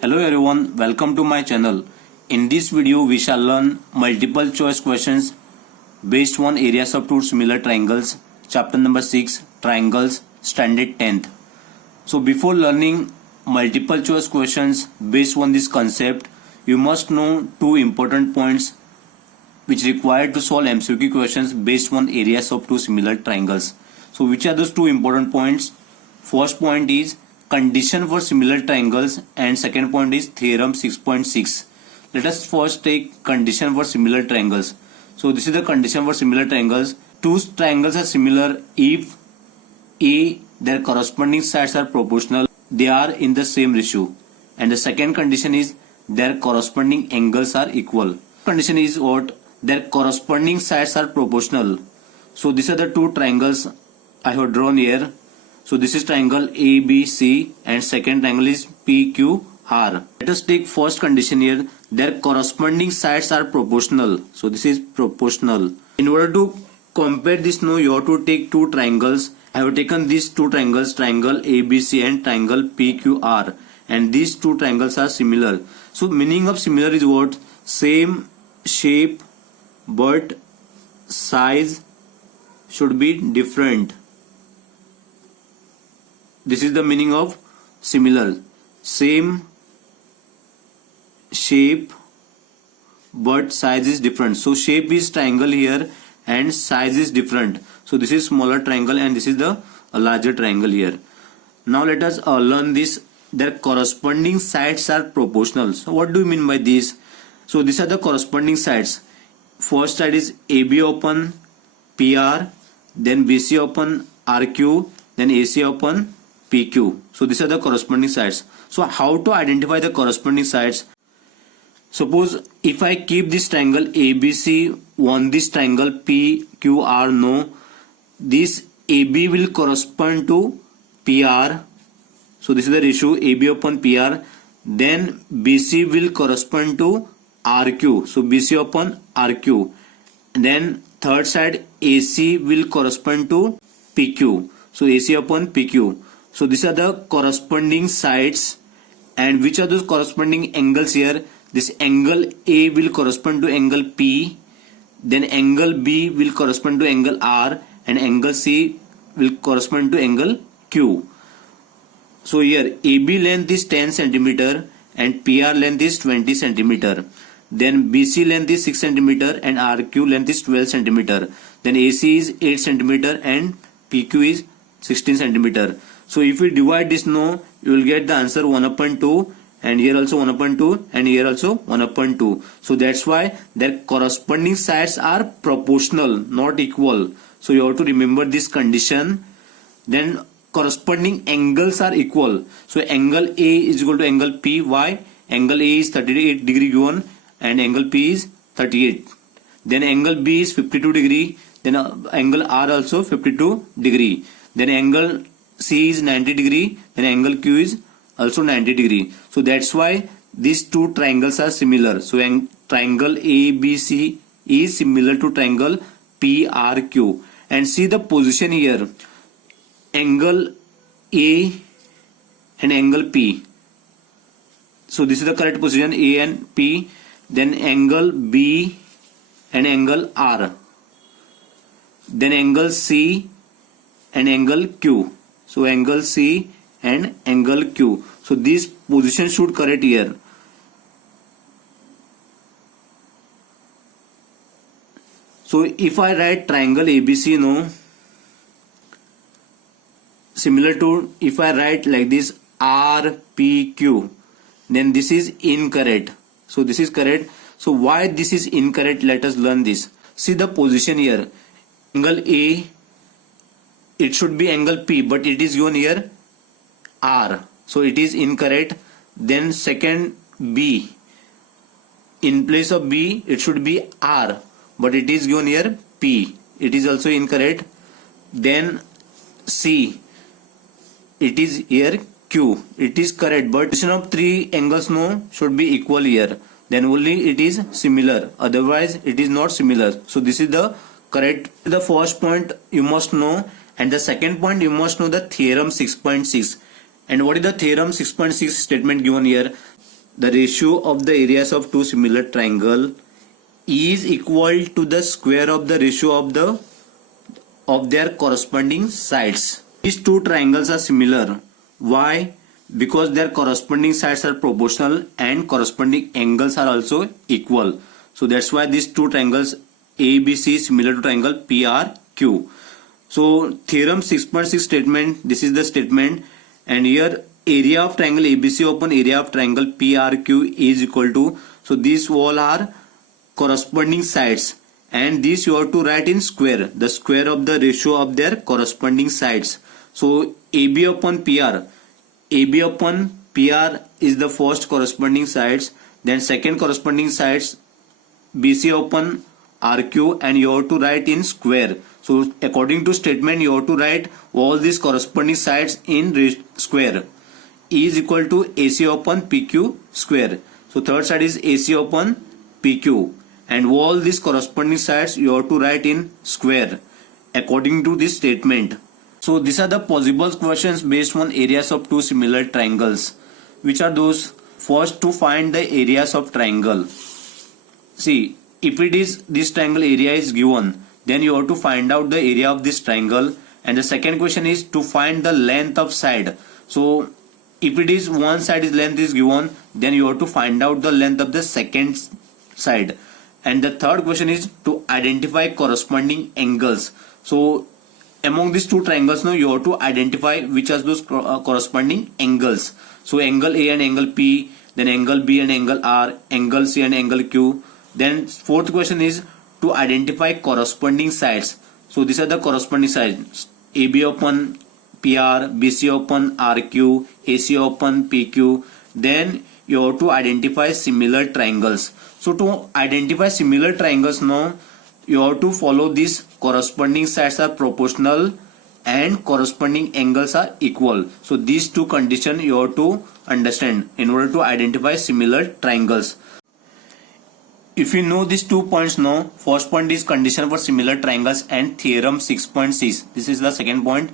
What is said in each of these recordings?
Hello everyone, welcome to my channel. In this video we shall learn multiple choice questions based on areas of two similar triangles, chapter number 6, triangles, standard 10th. So before learning multiple choice questions based on this concept, you must know two important points which required to solve MCQ questions based on areas of two similar triangles. So which are those two important points? First point is condition for similar triangles and second point is theorem 6.6. Let us first take condition for similar triangles. So this is the condition for similar triangles. Two triangles are similar if A, their corresponding sides are proportional, they are in the same ratio, and the second condition is their corresponding angles are equal. Condition is what? Their corresponding sides are proportional. So these are the two triangles I have drawn here. So this is triangle ABC and second triangle is PQR. Let us take first condition here. Their corresponding sides are proportional. So this is proportional. In order to compare this, now you have to take two triangles. I have taken these two triangles, triangle ABC and triangle PQR, and these two triangles are similar. So meaning of similar is what? Same shape but size should be different. This is the meaning of similar. Same shape but size is different. So shape is triangle here and size is different. So this is smaller triangle and this is the larger triangle here. Now let us learn this. Their corresponding sides are proportional. So what do you mean by this? So these are the corresponding sides. First side is AB upon PR, then BC upon RQ, then AC upon PQ. So these are the corresponding sides. So how to identify the corresponding sides? Suppose if I keep this triangle ABC on this triangle PQR, no, this AB will correspond to PR. So this is the ratio AB upon PR. Then BC will correspond to RQ. So BC upon RQ. And then third side AC will correspond to PQ. So AC upon PQ. So these are the corresponding sides. And which are those corresponding angles here? This angle A will correspond to angle P. Then angle B will correspond to angle R. And angle C will correspond to angle Q. So here AB length is 10 centimeter and PR length is 20 centimeter. Then BC length is 6 centimeter and RQ length is 12 centimeter. Then AC is 8 centimeter and PQ is 16 centimeter. So if we divide this, no, you will get the answer 1 upon 2, and here also 1 upon 2, and here also 1 upon 2. So that's why their corresponding sides are proportional, not equal. So you have to remember this condition. Then corresponding angles are equal. So angle A is equal to angle P. Why? Angle A is 38 degree given and angle P is 38. Then angle B is 52 degree. Then angle R also 52 degree. Then angle C is 90 degree. Then angle Q is also 90 degree. So that's why these two triangles are similar. So triangle ABC is similar to triangle PRQ. And see the position here. Angle A and angle P. So this is the correct position, A and P. Then angle B and angle R. Then angle C and angle Q. So angle C and angle Q. So this position should correct here. So if I write triangle ABC, no, similar to if I write like this RPQ, then this is incorrect. So this is correct. So why this is incorrect? Let us learn this. See the position here. Angle A, it should be angle P, but it is given here R. So it is incorrect. Then second B. In place of B, it should be R, but it is given here P. It is also incorrect. Then C. It is here Q. It is correct, but position of three angles, no, should be equal here. Then only it is similar. Otherwise, it is not similar. So this is the correct. The first point you must know, and the second point you must know the theorem 6.6. And what is the theorem 6.6 statement given here? the ratio of the areas of two similar triangle is equal to the square of the ratio of their corresponding sides. These two triangles are similar. Why? Because their corresponding sides are proportional and corresponding angles are also equal. So that's why these two triangles ABC is similar to triangle PRQ. So theorem 6.6 statement, this is the statement, and here area of triangle ABC upon area of triangle PRQ is equal to, so these all are corresponding sides, and this you have to write in square, the square of the ratio of their corresponding sides. So AB upon PR is the first corresponding sides, then second corresponding sides BC upon RQ, and you have to write in square. So according to statement you have to write all these corresponding sides in square. E is equal to AC upon PQ square. So third side is AC upon PQ, and all these corresponding sides you have to write in square according to this statement. So these are the possible questions based on areas of two similar triangles. Which are those? First, to find the areas of triangle. See, if it is this triangle area is given, then you have to find out the area of this triangle. And the second question is to find the length of side. So if it is one side is length is given, then you have to find out the length of the second side. And the third question is to identify corresponding angles. So among these two triangles now you have to identify which are those corresponding angles. So angle A and angle P, then angle B and angle R, angle C and angle Q. Then fourth question is to identify corresponding sides. So these are the corresponding sides: AB upon PR, BC upon RQ, AC upon PQ. Then you have to identify similar triangles. So to identify similar triangles now, you have to follow these corresponding sides are proportional and corresponding angles are equal. So these two conditions you have to understand in order to identify similar triangles. If you know these 2 points now, first point is condition for similar triangles and theorem 6.6. This is the second point.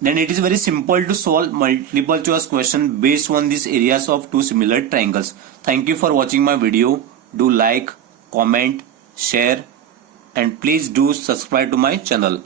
Then it is very simple to solve multiple choice question based on these areas of two similar triangles. Thank you for watching my video. Do like, comment, share, and please do subscribe to my channel.